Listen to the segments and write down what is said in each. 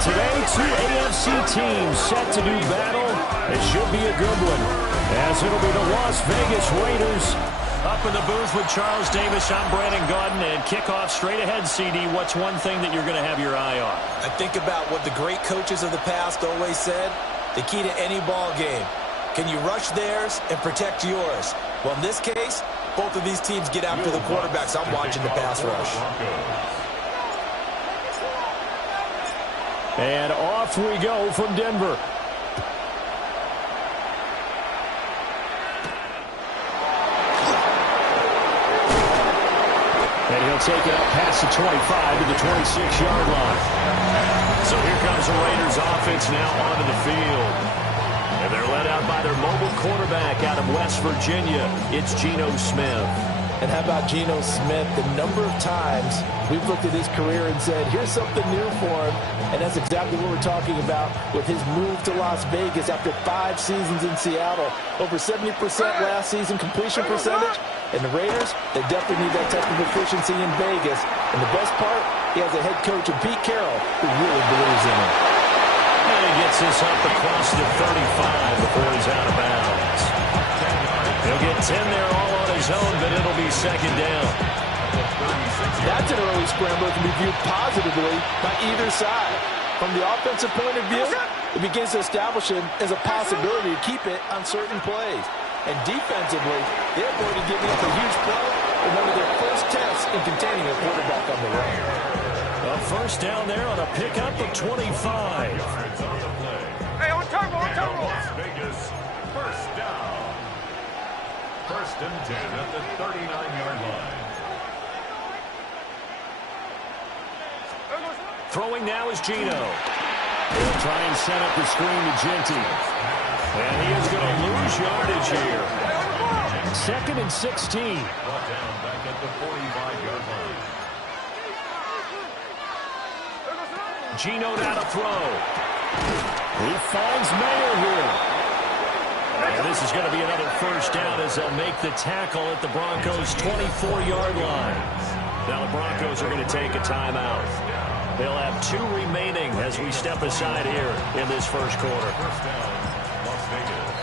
Today, two AFC teams set to do battle. It should be a good one, as it'll be the Las Vegas Raiders. Up in the booth with Charles Davis, I'm Brandon Gaudin, and kickoff straight ahead, CD. What's one thing that you're going to have your eye on? I think about what the great coaches of the past always said. The key to any ball game. Can you rush theirs and protect yours? Well, in this case, both of these teams get after the quarterbacks. I'm watching the pass rush. And off we go from Denver. And he'll take it up past the 25 to the 26-yard line. So here comes the Raiders offense now onto the field. And they're led out by their mobile quarterback out of West Virginia. It's Geno Smith. And how about Geno Smith? The number of times we've looked at his career and said, here's something new for him. And that's exactly what we're talking about with his move to Las Vegas after 5 seasons in Seattle. Over 70% last season completion percentage. And the Raiders, they definitely need that type of efficiency in Vegas. And the best part, he has a head coach in Pete Carroll who really believes in him. And he gets this up across the 35 before he's out of bounds. He'll get 10 there all on his own, but it'll be second down. That's an early scramble that can be viewed positively by either side. From the offensive point of view, it begins to establish him as a possibility to keep it on certain plays. And defensively, they're going to give up a huge play in one of their first tests in containing a quarterback on the run. A first down there on a pickup of 25. Hey, on turbo, on turbo. Las Vegas, first down. First and 10 at the 39-yard line. Throwing now is Geno. They'll try and set up the screen to Genty. And he is going to lose yardage here. Second and 16. Brought down back at the 45-yard line. Geno now to throw. He finds Mayer here. And this is going to be another first down as they'll make the tackle at the Broncos' 24-yard line. Now the Broncos are going to take a timeout. They'll have 2 remaining as we step aside here in this first quarter. First down, Las Vegas.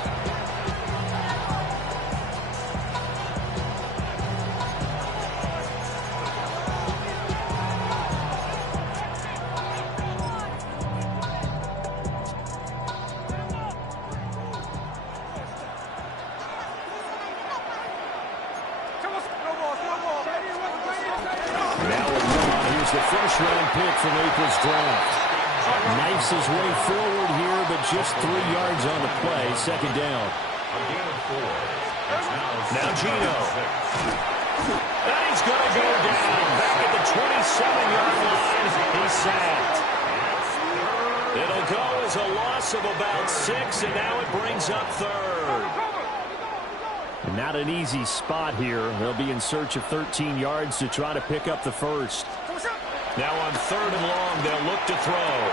The first-round pick from April's draft. Knifes his way forward here, but just 3 yards on the play. Second down. Now Geno. And he's going to go down. Back at the 27-yard line. He's sacked. It'll go as a loss of about 6, and now it brings up third. Not an easy spot here. They'll be in search of 13 yards to try to pick up the first. Now on third and long, they'll look to throw.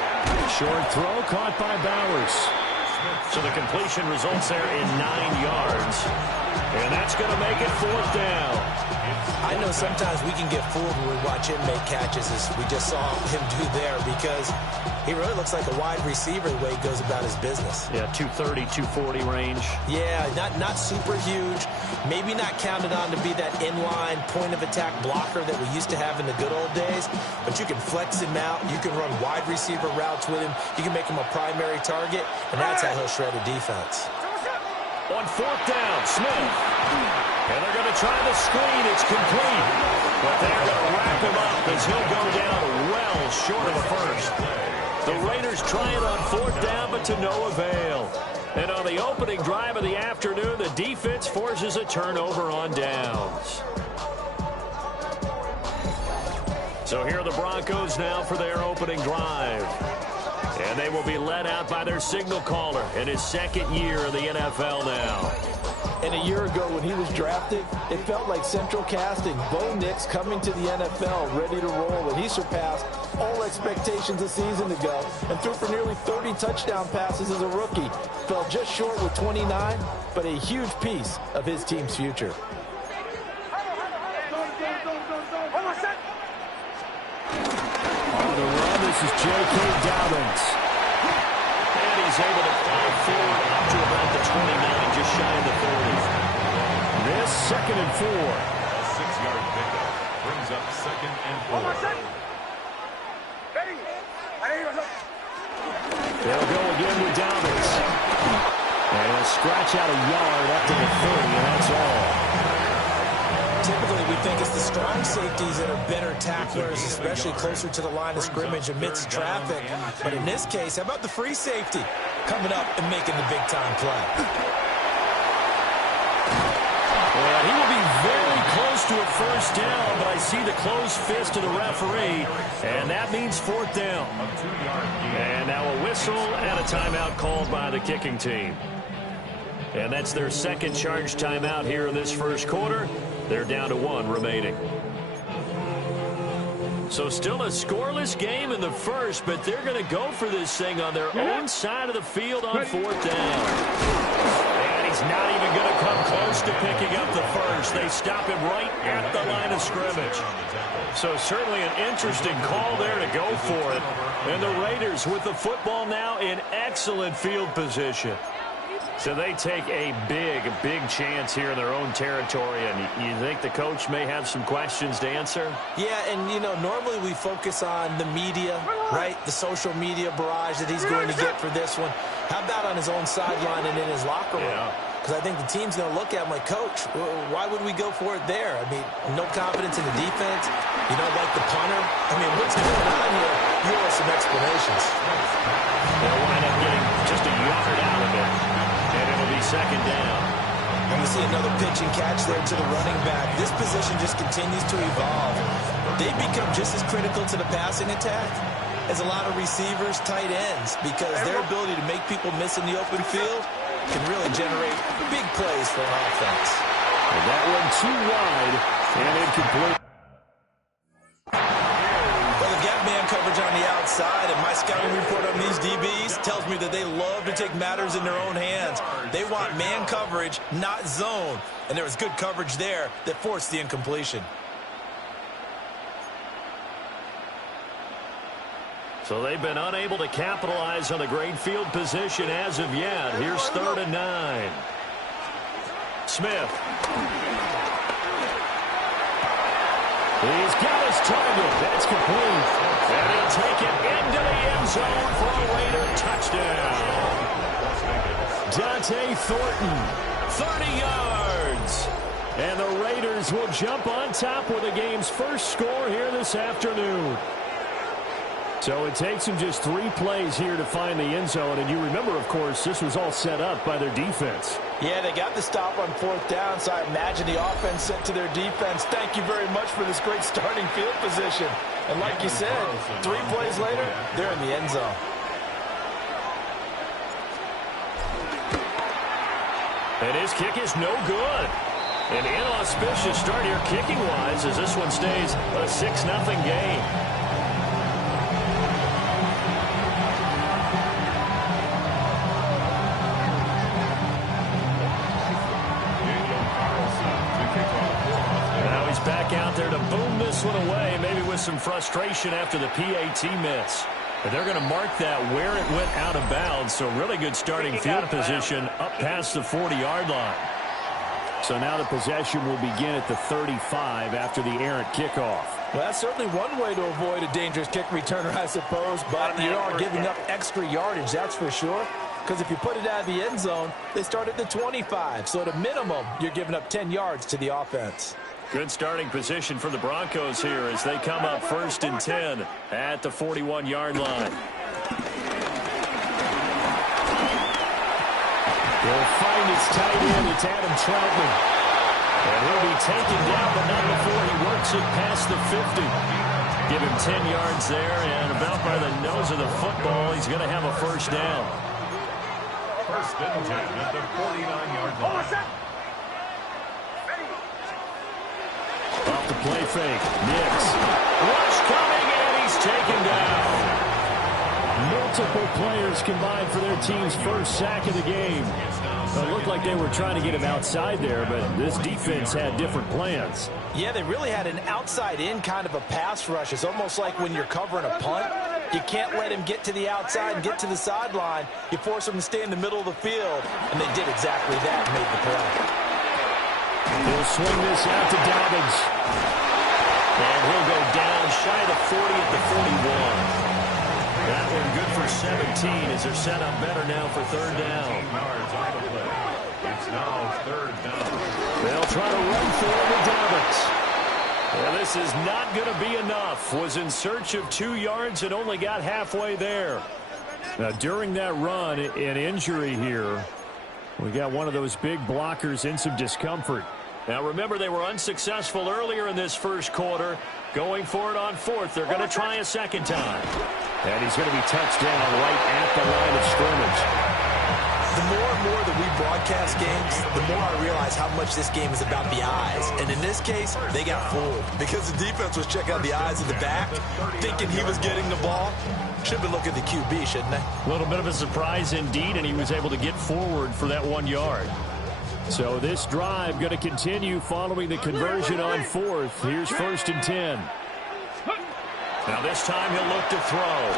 Short throw caught by Bowers. So the completion results there in 9 yards. And that's going to make it fourth down. I know sometimes we can get fooled when we watch him make catches, as we just saw him do there, because he really looks like a wide receiver the way he goes about his business. Yeah, 230, 240 range. Yeah, not super huge. Maybe not counted on to be that inline point-of-attack blocker that we used to have in the good old days, but you can flex him out. You can run wide receiver routes with him. You can make him a primary target, and that's how he'll shred a defense. On fourth down, Smith. And they're going to try the screen. It's complete. But they're going to wrap him up as he'll go down well short of a first. The Raiders try it on fourth down, but to no avail. And on the opening drive of the afternoon, the defense forces a turnover on downs. So here are the Broncos now for their opening drive. And they will be led out by their signal caller in his second year in the NFL now. And a year ago when he was drafted, it felt like central casting. Bo Nix coming to the NFL ready to roll, and he surpassed all expectations a season ago and threw for nearly 30 touchdown passes as a rookie. Fell just short with 29, but a huge piece of his team's future. On the run, this is J.K. Dobbins. up 2nd and 4. They'll go again with Dobbins. And he'll scratch out a yard up to the 30, and that's all. Typically, we think it's the strong safeties that are better tacklers, especially closer to the line of scrimmage amidst traffic. But in this case, how about the free safety coming up and making the big-time play? Well, he will be very close to a first down, but I see the closed fist of the referee, and that means 4th down. And now a whistle and a timeout called by the kicking team. And that's their second charge timeout here in this first quarter. They're down to 1 remaining. So still a scoreless game in the first, but they're going to go for this thing on their own side of the field on 4th down. And he's not even going to come close to picking up the first. They stop him right at the line of scrimmage. So certainly an interesting call there to go for it. And the Raiders with the football now in excellent field position. So they take a big chance here in their own territory, and you think the coach may have some questions to answer? Yeah, and, you know, normally we focus on the media, right? The social media barrage that he's going to get for this one. How about on his own sideline and in his locker room? Because I think the team's going to look at him like, Coach, why would we go for it there? I mean, no confidence in the defense. You don't like the punter. I mean, what's going on here? You owe us some explanations. They'll wind up getting just a yard out of it. And it'll be 2nd down. And we see another pitch and catch there to the running back. This position just continues to evolve. They become just as critical to the passing attack as a lot of receivers, tight ends, because their ability to make people miss in the open field can really generate big plays for an offense. And that one too wide and incomplete. Well, they've got man coverage on the outside, and my scouting report on these DBs tells me that they love to take matters in their own hands. They want man coverage, not zone. And there was good coverage there that forced the incompletion. So they've been unable to capitalize on a great field position as of yet. Here's 3rd and 9. Smith. He's got his target. That's complete. And he'll take it into the end zone for a Raider touchdown. Dante Thornton, 30 yards. And the Raiders will jump on top with the game's first score here this afternoon. So it takes them just 3 plays here to find the end zone. And you remember, of course, this was all set up by their defense. Yeah, they got the stop on 4th down, so I imagine the offense said to their defense, thank you very much for this great starting field position. And like you said, 3 plays later, they're in the end zone. And his kick is no good. An inauspicious start here kicking-wise as this one stays a 6-0 game. Back out there to boom this one away, maybe with some frustration after the PAT miss. But they're going to mark that where it went out of bounds, so really good starting field position up past the 40-yard line. So now the possession will begin at the 35 after the errant kickoff. Well, that's certainly one way to avoid a dangerous kick returner, I suppose, but you are giving up extra yardage, that's for sure. Because if you put it out of the end zone, they start at the 25. So at a minimum, you're giving up 10 yards to the offense. Good starting position for the Broncos here as they come up 1st and 10 at the 41-yard line. He'll find his tight end. It's Adam Troutman. And he'll be taken down, but not before he works it past the 50. Give him 10 yards there, and about by the nose of the football, he's going to have a first down. 1st and 10 at the 49-yard line. Off the play fake. Nix. Rush coming, and he's taken down. Multiple players combined for their team's first sack of the game. It looked like they were trying to get him outside there, but this defense had different plans. Yeah, they really had an outside-in kind of a pass rush. It's almost like when you're covering a punt. You can't let him get to the outside and get to the sideline. You force him to stay in the middle of the field, and they did exactly that and made the play. He'll swing this out to Dobbins. And he'll go down shy of the 40 at the 41. That one good for 17 as they're set up better now for third down. Yards on the play. It's now third down. They'll try to run for it with Dobbins. Well, this is not going to be enough. Was in search of 2 yards and only got halfway there. Now, during that run, an injury here. We got one of those big blockers in some discomfort. Now, remember, they were unsuccessful earlier in this first quarter. Going for it on fourth. They're going to try a second time. And he's going to be touched down right at the line of scrimmage. The more and more that we broadcast games, the more I realize how much this game is about the eyes. And in this case, they got fooled because the defense was checking out the eyes of the back, thinking he was getting the ball. Should have been looking at the QB, shouldn't they? A little bit of a surprise indeed, and he was able to get forward for that 1 yard. So this drive going to continue following the conversion on fourth. Here's 1st and 10. Now this time he'll look to throw.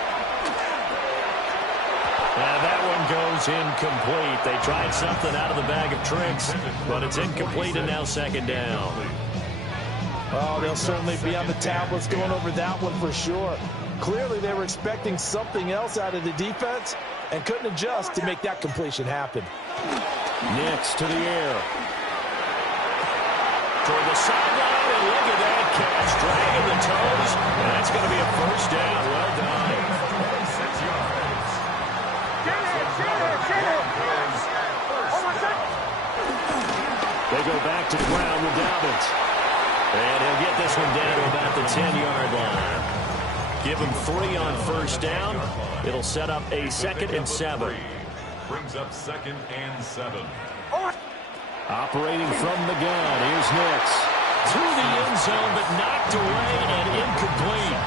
And that one goes incomplete. They tried something out of the bag of tricks, but it's incomplete and now second down. Oh, they'll certainly be on the tablets going over that one for sure. Clearly they were expecting something else out of the defense and couldn't adjust to make that completion happen. Nix to the air. Toward the sideline, and look at that catch. Dragging the toes, and that's going to be a first down. Well done. 6 yards. They go back to the ground with Dobbins. And he'll get this one down to about the 10-yard line. Give him 3 on first down. It'll set up a 2nd and 7. Brings up 2nd and 7. Operating from the gun, here's Nix. To the end zone, but knocked away and incomplete.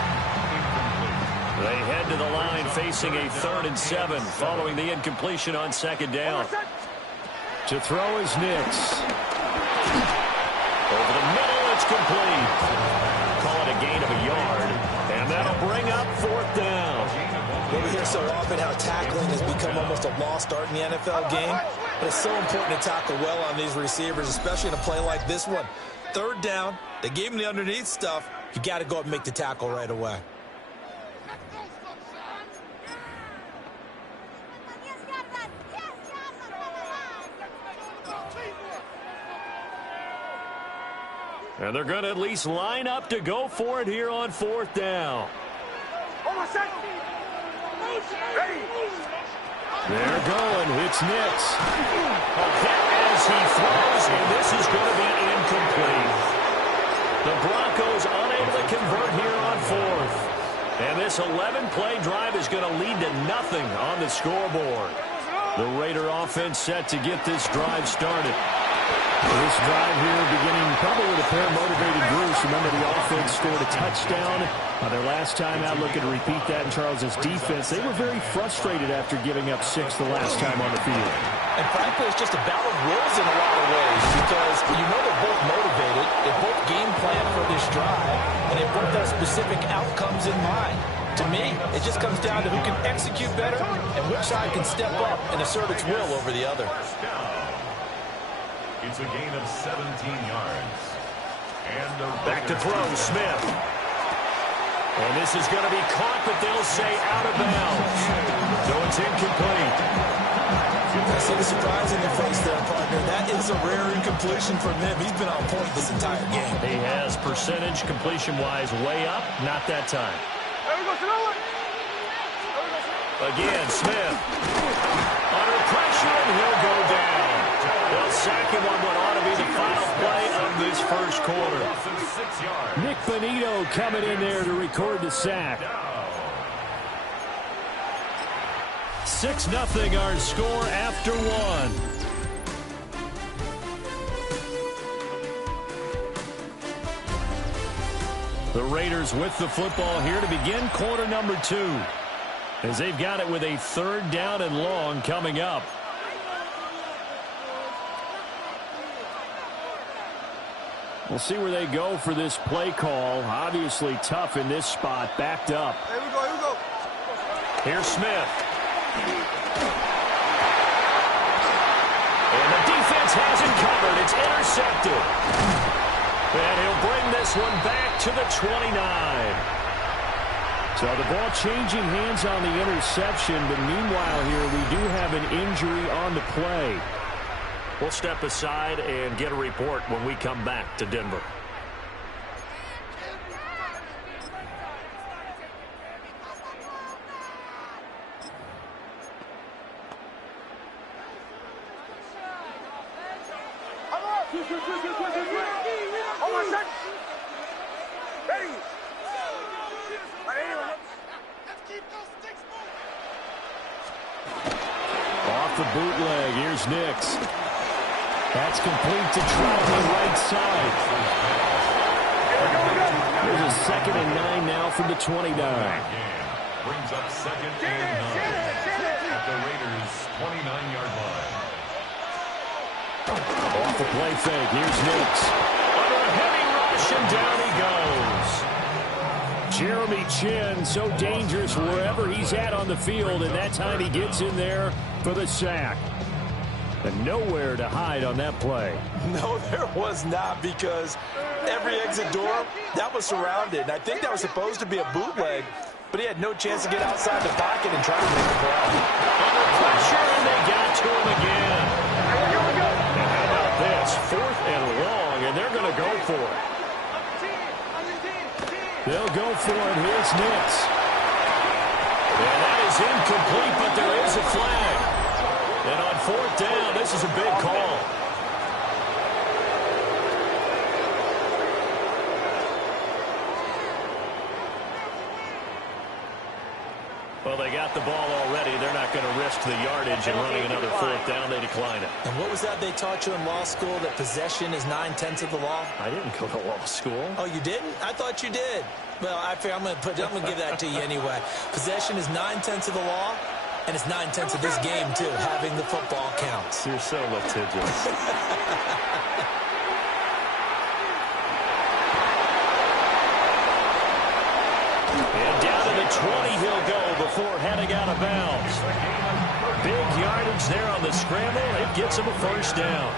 They head to the line facing a 3rd and 7 following the incompletion on 2nd down. To throw is Nix. Over the middle, it's complete. Call it a gain of a yard, and that'll bring up 4th down. We hear so often how tackling has become almost a lost art in the NFL game, but it's so important to tackle well on these receivers, especially in a play like this one. 3rd down, they gave him the underneath stuff. You got to go up and make the tackle right away. And they're going to at least line up to go for it here on 4th down. They're going. It's Nix. A hit as he throws, and this is going to be incomplete. The Broncos unable to convert here on 4th. And this 11-play drive is going to lead to nothing on the scoreboard. The Raider offense set to get this drive started. This drive here beginning probably with a pair of motivated groups. Remember, the offense scored a touchdown their last time out. Looking to repeat that in Charles's defense. They were very frustrated after giving up 6 the last time on the field. And frankly, it's just a battle of wills in a lot of ways because you know they're both motivated. They both game plan for this drive, and they both have specific outcomes in mind. To me, it just comes down to who can execute better and which side can step up and assert its will over the other. It's a gain of 17 yards. And back to throw, Smith. And this is going to be caught, but they'll say out of bounds. So it's incomplete. I see the surprise in your face there, partner. That is a rare incompletion from him. He's been on point this entire game. He has percentage completion-wise way up. Not that time. Again, Smith. Under pressure, and he'll go down. They'll sack him on what ought to be the final play of this first quarter. Nick Bonito coming in there to record the sack. 6-0 our score after 1. The Raiders with the football here to begin quarter number 2. As they've got it with a 3rd down and long coming up. We'll see where they go for this play call. Obviously tough in this spot, backed up. Here we go. Here's Smith. And the defense has him covered. It's intercepted. And he'll bring this one back to the 29. So the ball changing hands on the interception, but meanwhile here we do have an injury on the play. We'll step aside and get a report when we come back to Denver. Off the bootleg, here's Nix. That's complete to Trout on the right side. There's a 2nd and 9 now from the 29. Brings up 2nd and 9 at the Raiders' 29-yard line. Off the play fake, here's Nix. Under a heavy rush, and down he goes. Jeremy Chin, so dangerous wherever he's at on the field, and that time he gets in there for the sack. And nowhere to hide on that play. No, there was not, because every exit door, that was surrounded. And I think that was supposed to be a bootleg, but he had no chance to get outside the pocket and try to make the play. Under pressure, and they got to him again. And how about this? 4th and long, and they're going to go for it. They'll go for it. Here's Nix. And that is incomplete, but there is a flag. And on 4th down, this is a big call. Well, they got the ball already. They're not going to risk the yardage and running another 4th down. They decline it. And what was that they taught you in law school, that possession is 9/10 of the law? I didn't go to law school. Oh, you didn't? I thought you did. Well, I'm going to give that to you anyway. Possession is 9/10 of the law, and it's 9/10 of this game, too. Having the football counts. You're so litigious. And down to the 20 he'll go before heading out of bounds. Big yardage there on the scramble. It gets him a 1st down.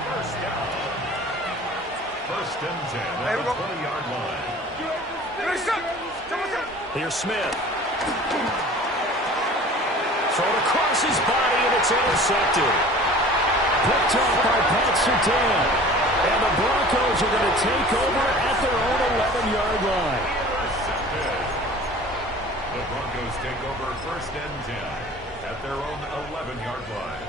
1st and 10 at the 20-yard line. Here's Smith. Thrown across his body, and it's intercepted. Picked off by Pat Surtain. And the Broncos are going to take over at their own 11-yard line. The Broncos take over 1st and 10 at their own 11-yard line.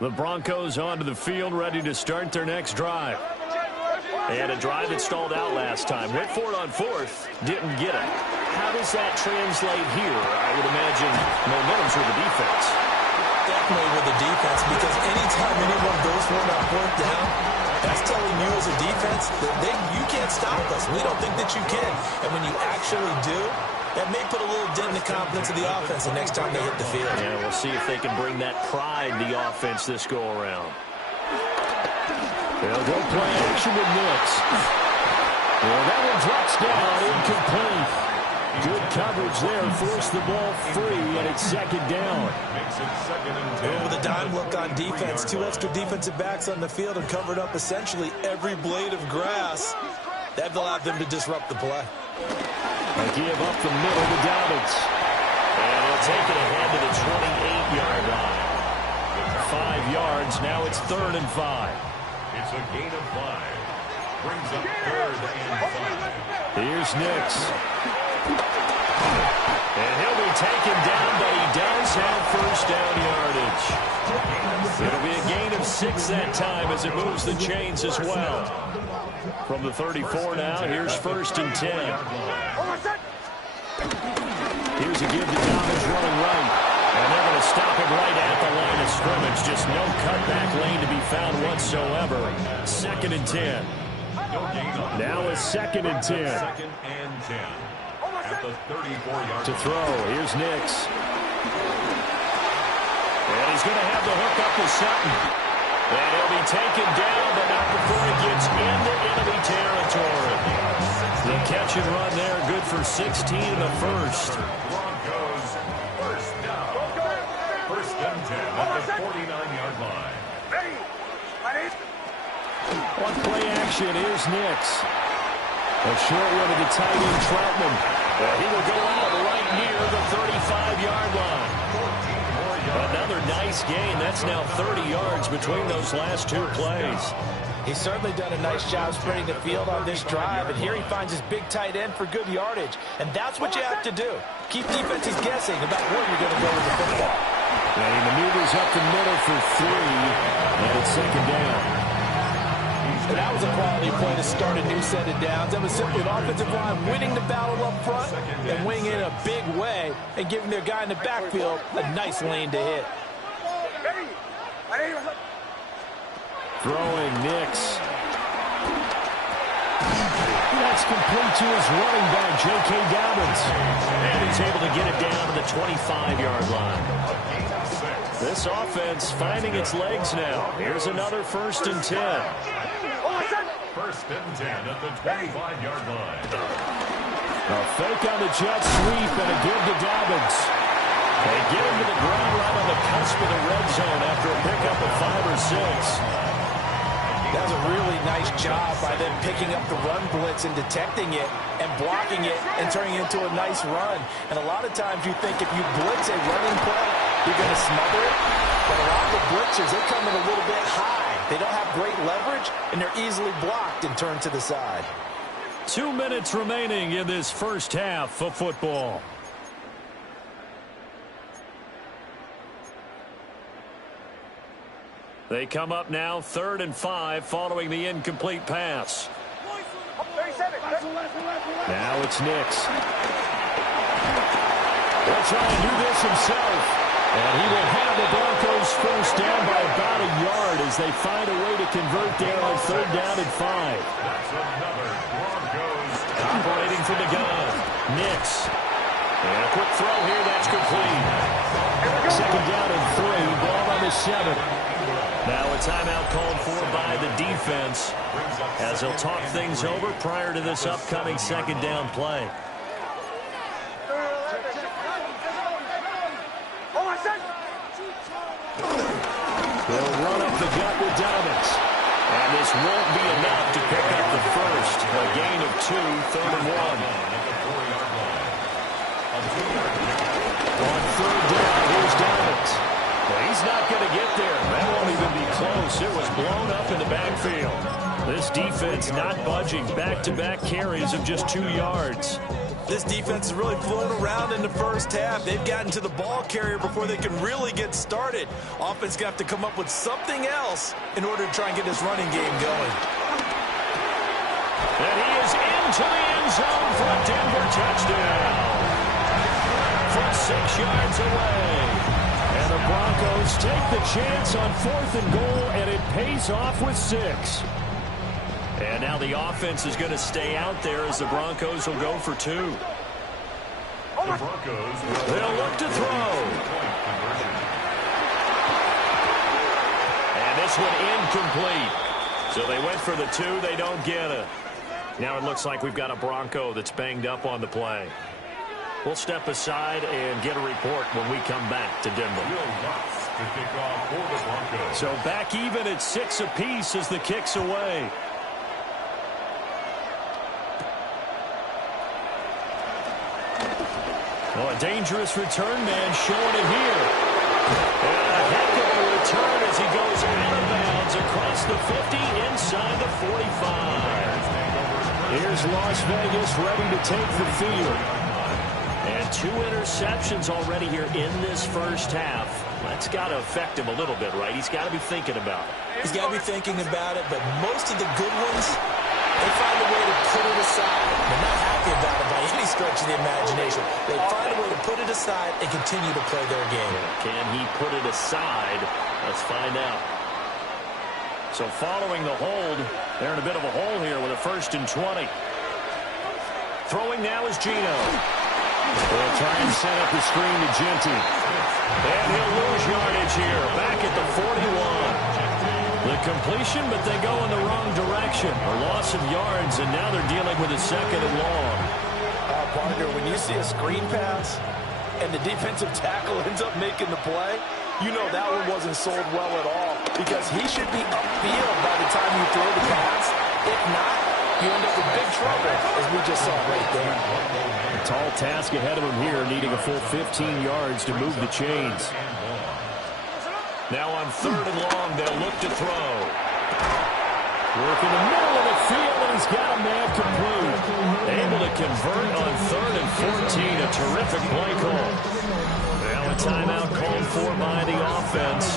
The Broncos onto the field, ready to start their next drive. And a drive that stalled out last time. Went for it on 4th, didn't get it. How does that translate here? I would imagine momentum's with the defense. Definitely with the defense, because anytime anyone goes for it on 4th down, that's telling you as a defense that you can't stop us. We don't think that you can. And when you actually do, that may put a little dent in the confidence of the offense the next time they hit the field. Yeah, we'll see if they can bring that pride to the offense this go-around. They'll go play action with Nix. Well, that one drops down, incomplete. Good coverage there, forced the ball free, and it's 2nd down. Makes it 2nd and 10. With a dime look on defense, 2 extra defensive backs on the field and covered up essentially every blade of grass. That allowed them to disrupt the play. They give up the middle to Dobbins. And he'll take it ahead to the 28-yard line. 5 yards, now it's 3rd and 5. It's a gain of 5. Brings up 3rd and 5. Here's Nix. And he'll be taken down, but he does have 1st down yardage. It'll be a gain of 6 that time as it moves the chains as well. From the 34 now, here's 1st and 10. Here's a give to Dobbins running right. And they're going to stop him right at the line of scrimmage. Just no cutback lane to be found whatsoever. 2nd and 10. Now it's 2nd and 10. 2nd and 10 at the 34-yard To throw, here's Nix. And he's going to have the hook up to Sutton. And he'll be taken down, but not before he gets into enemy territory. The The catch and run there, good for 16 in the first. Broncos first down. First and 10 at the 49-yard line. On play action, here's Nix. A short one to the tight end, Troutman. He will go out right near the 35-yard line. Another nice gain. That's now 30 yards between those last two plays. He's certainly done a nice job spreading the field on this drive, and here he finds his big tight end for good yardage. And that's what you have to do. Keep defenses guessing about where you're going to go with the football. And he maneuvers up the middle for 3, and it's second down. And that was a quality play to start a new set of downs. That was simply an offensive line winning the battle up front and winning in a big way and giving their guy in the backfield a nice lane to hit. Throwing Nix. That's complete to his running back, J.K. Dobbins. And he's able to get it down to the 25-yard line. This offense finding its legs now. Here's another first and 10. First and 10 at the 25-yard line. A fake on the jet sweep and a give to Dobbins. They get him to the ground right on the cusp of the red zone after a pickup of 5 or 6. That was a really nice job by them picking up the run blitz and detecting it and blocking it and turning it into a nice run. And a lot of times you think if you blitz a running play, you're going to smother it. But a lot of the blitzers, they come in a little bit high. They don't have great leverage, and they're easily blocked and turned to the side. 2 minutes remaining in this first half of football. They come up now 3rd and 5 following the incomplete pass. Now it's Nix. He'll try and do this himself. And he will have the Broncos first down by about a yard as they find a way to convert there on 3rd down and 5. That's another Broncos. Operating from the gun. Nix. And a quick throw here. That's complete. Second down and 3. Ball on the 7. Now a timeout called for by the defense as he'll talk things over prior to this upcoming second down play. They'll run up the gut with Dobbins. And this won't be enough to pick up the first. A gain of 2, 3rd and 1. On 3rd down, here's Dobbins. Well, he's not going to get there. That won't even be close. It was blown up in the backfield. This defense not budging. Back-to-back carries of just 2 yards. This defense is really flown around in the first half. They've gotten to the ball carrier before they can really get started. Offense going to have to come up with something else in order to try and get this running game going. And he is into the end zone for a Denver touchdown. From 6 yards away. And the Broncos take the chance on 4th and goal, and it pays off with 6. And now the offense is going to stay out there as the Broncos will go for 2. The Broncos They'll look to throw. And this one incomplete. So they went for the 2. They don't get it. Now it looks like we've got a Bronco that's banged up on the play. We'll step aside and get a report when we come back to Denver. to kick off for the Broncos. So back even at 6 apiece as the kick's away. Oh, a dangerous return man showing it here. And a heck of a return as he goes out of bounds across the 50 inside the 45. Here's Las Vegas ready to take the field. And 2 interceptions already here in this first half. That's got to affect him a little bit, right? He's got to be thinking about it. He's got to be thinking about it, but most of the good ones, they find a way to put it aside. They're not happy about it by any stretch of the imagination. They find a way to put it aside and continue to play their game. Can he put it aside? Let's find out. So following the hold, they're in a bit of a hole here with a 1st and 20. Throwing now is Gino. They'll try and set up the screen to Genty. And he'll lose yardage here, back at the 41. The completion, but they go in the wrong direction. A loss of yards, and now they're dealing with a second and long. Partner, when you see a screen pass and the defensive tackle ends up making the play, you know that one wasn't sold well at all, because he should be upfield by the time you throw the pass. If not, you end up with big trouble, as we just saw right there. A tall task ahead of him here, needing a full 15 yards to move the chains. Now on 3rd and long, they'll look to throw. Work in the middle of the field, and he's got a man complete. Able to convert on 3rd and 14. A terrific play call. Now a timeout called for by the offense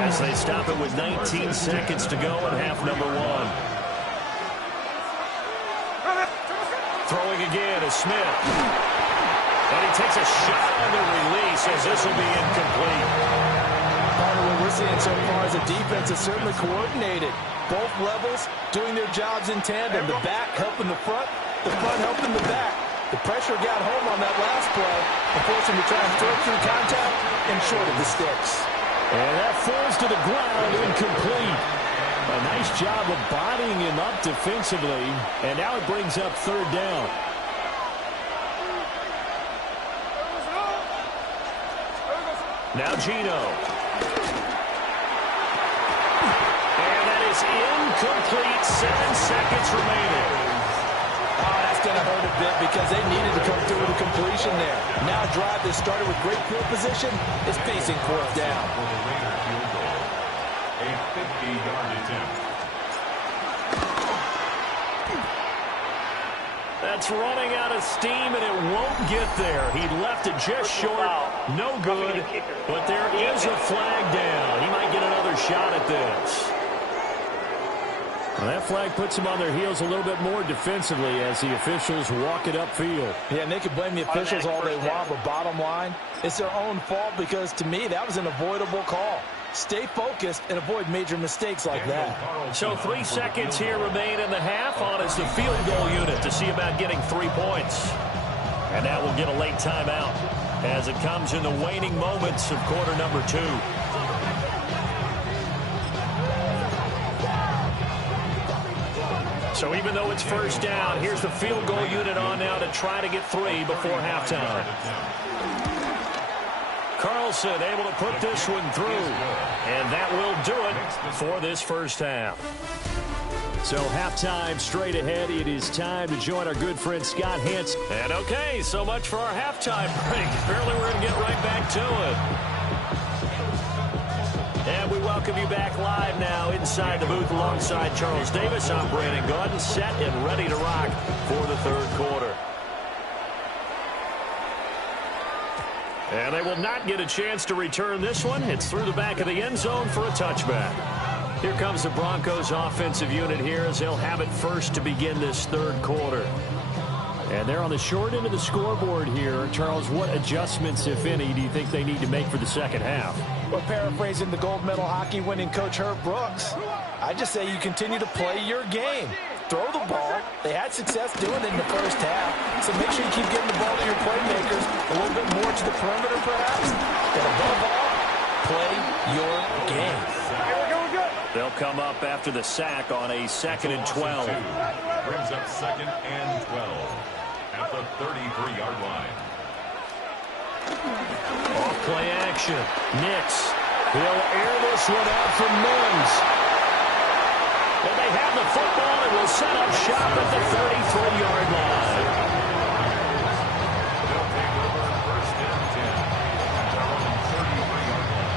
as they stop it with 19 seconds to go in half number 1. Throwing again is Smith. And he takes a shot on the release as this will be incomplete. Part of what we're seeing so far is a defense that's certainly coordinated. Both levels doing their jobs in tandem. The back helping the front helping the back. The pressure got home on that last play and forced him to try and throw through contact and short of the sticks. And that falls to the ground, incomplete. A nice job of bodying him up defensively, and now it brings up 3rd down. Now Gino. And that is incomplete. 7 seconds remaining. Oh, that's going to hurt a bit because they needed to come through with a completion there. Now a drive that started with great field position is facing 4th down. For the Raider field goal, a 50-yard attempt. That's running out of steam, and it won't get there. He left it just short. No good. But there is a flag down. He might get another shot at this. Well, that flag puts them on their heels a little bit more defensively as the officials walk it upfield. Yeah, and they can blame the officials all they want, but bottom line, it's their own fault because, to me, that was an avoidable call. Stay focused and avoid major mistakes like that. So 3 seconds here remain in the half. On is the field goal unit to see about getting 3 points. And that will get a late timeout as it comes in the waning moments of quarter number 2. So even though it's 1st down, here's the field goal unit on now to try to get 3 before halftime. Carlson able to put this one through. And that will do it for this 1st half. So halftime straight ahead. It is time to join our good friend Scott Hansen. And okay, so much for our halftime break. Apparently we're going to get right back to it. And we welcome you back live now inside the booth alongside Charles Davis. I'm Brandon Gaudin, set and ready to rock for the 3rd quarter. And they will not get a chance to return this one. It's through the back of the end zone for a touchback. Here comes the Broncos offensive unit here as they'll have it first to begin this 3rd quarter. And they're on the short end of the scoreboard here. Charles, what adjustments, if any, do you think they need to make for the 2nd half? Well, paraphrasing the gold medal hockey winning coach Herb Brooks, I just say you continue to play your game. Throw the ball. They had success doing it in the 1st half. So make sure you keep getting the ball to your playmakers a little bit more to the perimeter, perhaps. And above all, play your game. They'll come up after the sack on a 2nd and 12. Brings up 2nd and 12 at the 33-yard line. Off play action. Nix. He'll air this one out for Mims. And they have the football and will set up shop at the 33-yard line. They'll take over 1st and 10 at their own 33-yard line.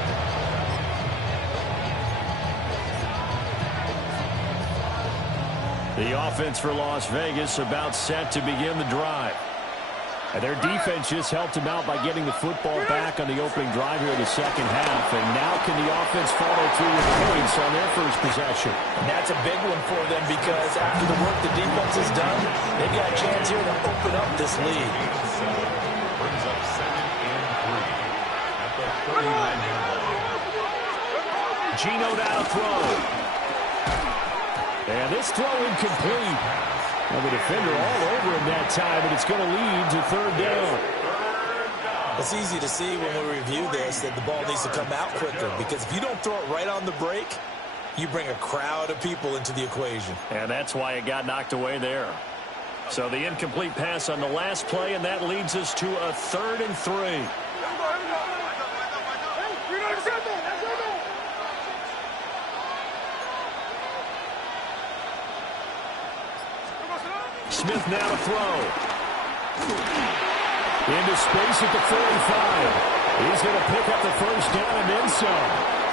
The offense for Las Vegas about set to begin the drive. And their defense just helped them out by getting the football back on the opening drive here in the 2nd half. And now can the offense follow through with points on their first possession? And that's a big one for them because after the work the defense has done, they've got a chance here to open up this lead. Brings up 2nd and 3 at the 39-yard line. Gino now throw. And this throw incomplete. Well, the defender all over him that time, and it's going to lead to 3rd down. It's easy to see when we review this that the ball needs to come out quicker because if you don't throw it right on the break, you bring a crowd of people into the equation. And that's why it got knocked away there. So the incomplete pass on the last play, and that leads us to a 3rd and 3. Smith now to throw. Into space at the 45. He's going to pick up the first down and then some.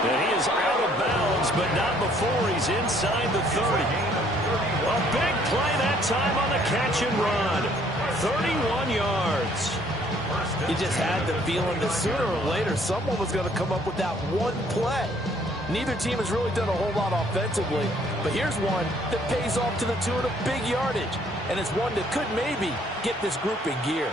And he is out of bounds, but not before he's inside the 30. A big play that time on the catch and run. 31 yards. You just had the feeling that sooner or later someone was going to come up with that one play. Neither team has really done a whole lot offensively, but here's one that pays off to the tune of big yardage, and it's one that could maybe get this group in gear.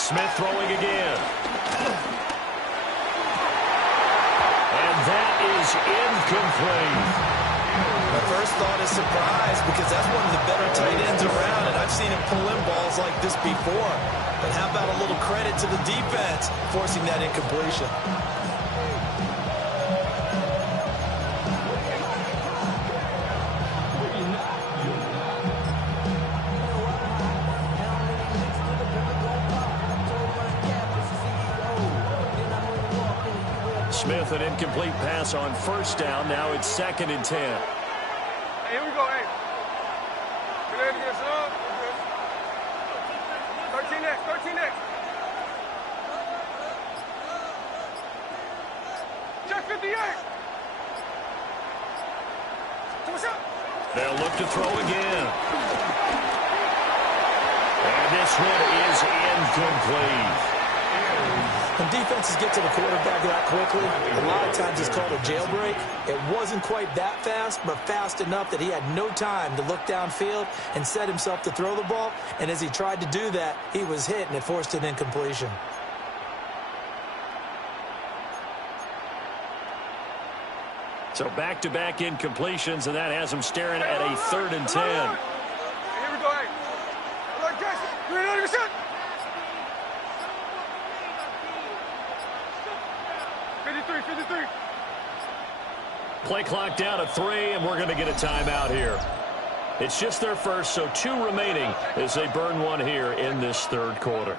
Smith throwing again. And that is incomplete. My first thought is surprise, because that's one of the better tight ends around, and I've seen him pull in balls like this before. But how about a little credit to the defense forcing that incompletion? Smith, an incomplete pass on first down. Now it's 2nd and 10. Hey, here we go, hey. Good ahead again, son. 13 next, 13 next. Check 58. What's up? They'll look to throw again. And this one is incomplete. When defenses get to the quarterback that quickly, a lot of times it's called a jailbreak. It wasn't quite that fast, but fast enough that he had no time to look downfield and set himself to throw the ball. And as he tried to do that, he was hit, and it forced an incompletion. So back-to-back incompletions, and that has him staring at a 3rd and 10. Here we go, hey. I like Jackson. 300%. 53. Play clock down to 3, and we're going to get a timeout here. It's just their first, so 2 remaining as they burn one here in this 3rd quarter.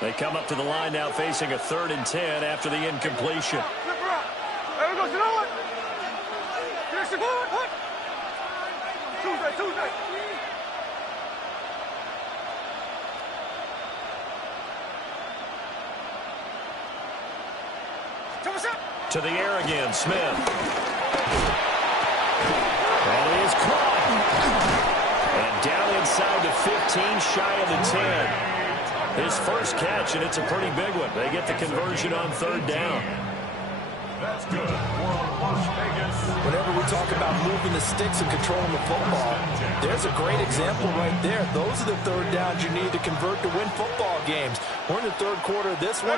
They come up to the line now facing a 3rd and 10 after the incompletion. There we go, Janelle. Here's the ball. Tuesday. To the air again, Smith. And he is caught. And down inside the 15, shy of the 10. His first catch, and it's a pretty big one. They get the conversion on 3rd down. That's good for Las Vegas. Whenever we talk about moving the sticks and controlling the football, there's a great example right there. Those are the 3rd downs you need to convert to win football games. We're in the 3rd quarter of this one.